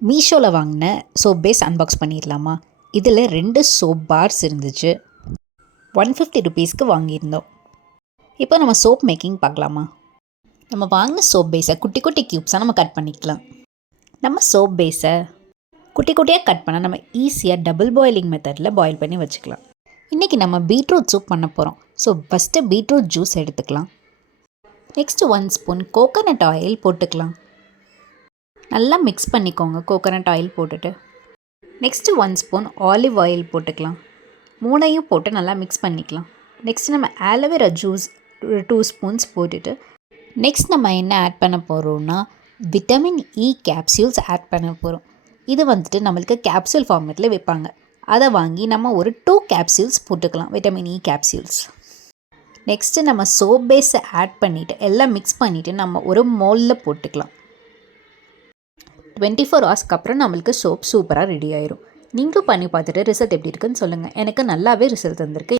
மீஷோவில் வாங்கின soap base unbox பண்ணிடலாமா? இதில் 2 சோப் பார்ஸ் இருந்துச்சு. 150 ருபீஸ்க்கு வாங்கியிருந்தோம். இப்போ நம்ம சோப் மேக்கிங் பார்க்கலாமா? நம்ம வாங்கின சோப் பேஸை குட்டி குட்டி க்யூப்ஸாக நம்ம கட் பண்ணிக்கலாம். நம்ம சோப் பேஸை குட்டி குட்டியாக கட் பண்ணால் நம்ம ஈஸியாக டபுள் பாயிலிங் மெத்தடில் பாயில் பண்ணி வச்சுக்கலாம். இன்றைக்கி நம்ம பீட்ரூட் சூப் பண்ண போகிறோம். ஸோ ஃபஸ்ட்டு பீட்ரூட் ஜூஸ் எடுத்துக்கலாம். நெக்ஸ்ட்டு 1 ஸ்பூன் கோகோனட் ஆயில் போட்டுக்கலாம். நல்லா மிக்ஸ் பண்ணிக்கோங்க கோகோனட் ஆயில் போட்டுட்டு. நெக்ஸ்ட்டு 1 ஸ்பூன் ஆலிவ் ஆயில் போட்டுக்கலாம். 3ஐயும் போட்டு நல்லா மிக்ஸ் பண்ணிக்கலாம். நெக்ஸ்ட் நம்ம ஆலோவேரா ஜூஸ் 2 ஸ்பூன்ஸ் போட்டுட்டு, நெக்ஸ்ட் நம்ம என்ன ஆட் பண்ண போகிறோம்னா விட்டமின் இ கேப்சியூல்ஸ் ஆட் பண்ண போகிறோம். இது வந்துட்டு நம்மளுக்கு கேப்சூல் ஃபார்மேட்டில் வைப்பாங்க. அதை வாங்கி நம்ம ஒரு 2 கேப்சியூல்ஸ் போட்டுக்கலாம், விட்டமின் இ கேப்சியூல்ஸ். நெக்ஸ்ட்டு நம்ம சோப் பேஸை ஆட் பண்ணிவிட்டு எல்லாம் மிக்ஸ் பண்ணிவிட்டு நம்ம ஒரு மோல்டில் போட்டுக்கலாம். 24 ஹவர்ஸ்க்கு அப்புறம் நம்மளுக்கு சோப் சூப்பராக ரெடி ஆயிரும். நீங்களும் பண்ணி பார்த்துட்டு ரிசல்ட் எப்படி இருக்குன்னு சொல்லுங்கள். எனக்கு நல்லாவே ரிசல்ட் வந்திருக்கு.